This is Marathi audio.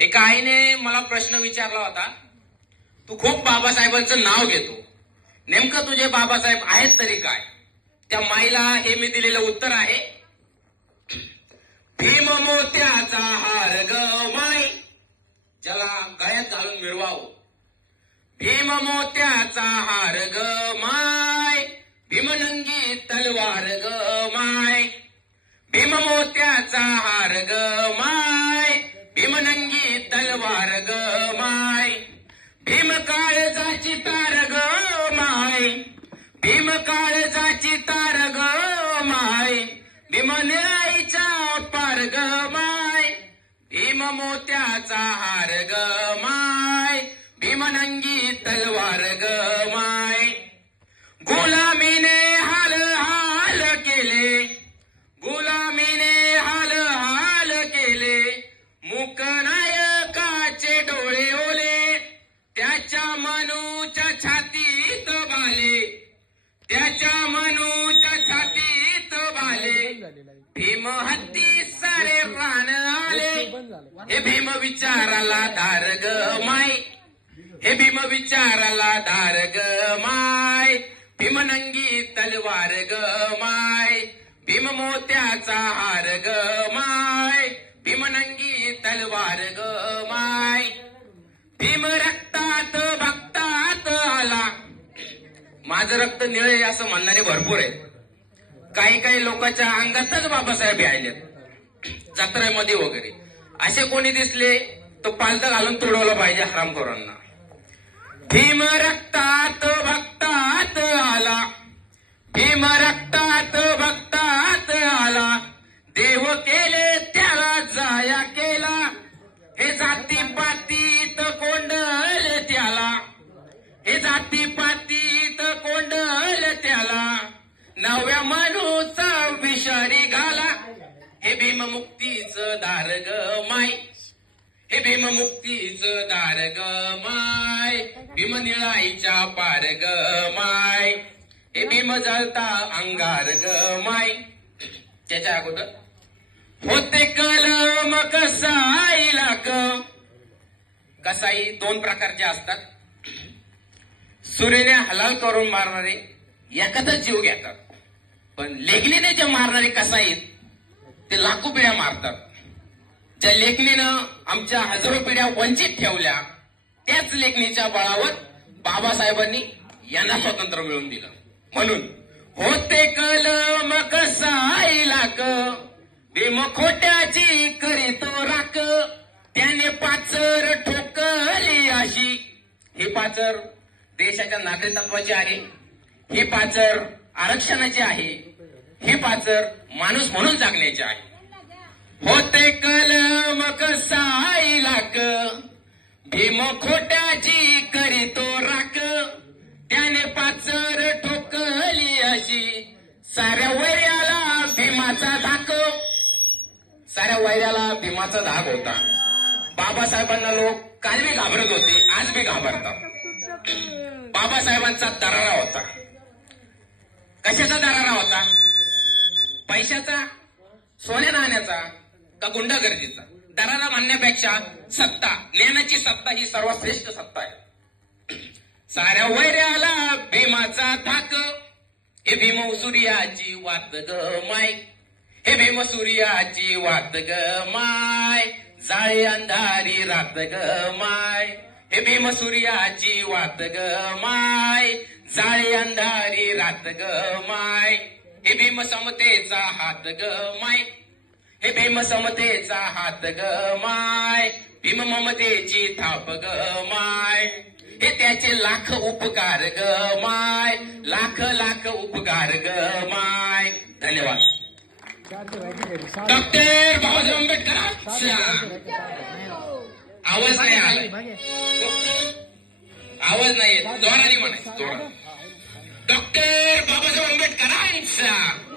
एका आईने मला प्रश्न विचारला होता तू खूप बाबासाहेबांचं नाव घेतो. नेमकं तुझे बाबासाहेब आहेत तरी काय? त्या माईला हे मी दिलेलं उत्तर आहे भीम मोत्याचा हार ग माई ज्याला गळ्यात घालून मिरवावं. भीम मोत्याचा हार ग माय भीमनंगी तलवार ग माय भीम मोत्याचा हार ग माय भीमनंगी तलवार ग माय भीम काळजाची तार ग माय. भीम काळजाची तार ग माय. भीम निळाईच्या पार ग माय. भीम मोत्याचा हार ग माय. भीमनंगी तलवार ग माय. बाले भीम हत्ती सारे प्राण आले. हे भीम विचाराला दार ग माय. हे भीम विचाराला दार ग माय. भीम नंगी तलवार ग माय. भीम मोत्याचा हार ग माय. भीम नंगी तलवार ग माय. भीम रक्तात भक्तात आला. माझं रक्त निळे असं म्हणणारे भरपूर आहेत. काही काही लोकांच्या अंगातच बाबासाहेब यायलेत. जत्रेमध्ये वगैरे. असे कोणी दिसले तो पालत घालून तुडवलं पाहिजे हरामखोरांना. भीम रक्तात भक्तात आला. भीम रक्तात भक्तात आला. देव केले त्याला जाया केला. हे जाती पातीत कोंडल त्याला. हे जाती पाती कोंडल त्याला नव्या मनूचा विषारी घाला हे भीममुक्तीच दार ग माय. हे भीममुक्तीच दार ग माय. भीम निळाईच्या पार ग माय. हे भीम जळता अंगार ग माय. त्याच्या अगोदर. होते कलम कसाईला कसाई दोन प्रकारचे असतात. सूर्यने हलाल करून मारणारे एखादा जीव घेतात. पण लेगलीने जे मारणारे कसाईत ते लाखो पिढ्या मारतात. ज्या लेखणीनं आमच्या हजारो पिढ्या वंचित ठेवल्या त्याच लेखणीच्या बळावर बाबासाहेबांनी यांना स्वातंत्र्य मिळवून दिलं. म्हणून होते कलम कसाईला क भीम खोट्याची करीतो राख त्याने पाचर ठोकली अशी. ही पाचर देशाच्या नागरिकत्वाची आहे. ही पाचर आरक्षणाची आहे. हे पाचर माणूस म्हणून जागण्याचे आहे. होते कलम कसाईला लाक भीम खोट्याची करीतो राख. त्याने पाचर ठोकली अशी साऱ्या वैर्याला भीमाचा धाक. साऱ्या वैर्याला भीमाचा धाक होता. बाबासाहेबांना लोक काल बी घाबरत होते आज बी घाबरतात. बाबासाहेबांचा दरारा होता. कशाचा दरारा होता? पैशाचा सोन्या राहण्याचा का गुंडागर्दीचा दराला म्हणण्यापेक्षा सत्ता ज्ञानाची सत्ता ही सर्वात श्रेष्ठ सत्ता आहे. साऱ्या वैऱ्याला भीमाचा थाक. हे भीम सूर्याची वात ग माय. हे भीम सूर्याची वात ग माय. जाळे अंधारी रात ग माय. हे भीम सूर्याची वात ग माय. जाळे अंधारी रात ग माय. हे भीम समतेचा हात ग माय. हे भीम समतेचा हात ग माय. भीम ममतेची थाप ग माय. हे त्याचे लाख उपकार ग माय. लाख लाख उपकार ग माय. धन्यवाद. डॉक्टर बाबासाहेब आंबेडकर आवाज नाही आला. आवाज नाही जोराने म्हणायचं जोरा डॉक्टर बाबासाहेब आंबेडकरांचा धन्यवाद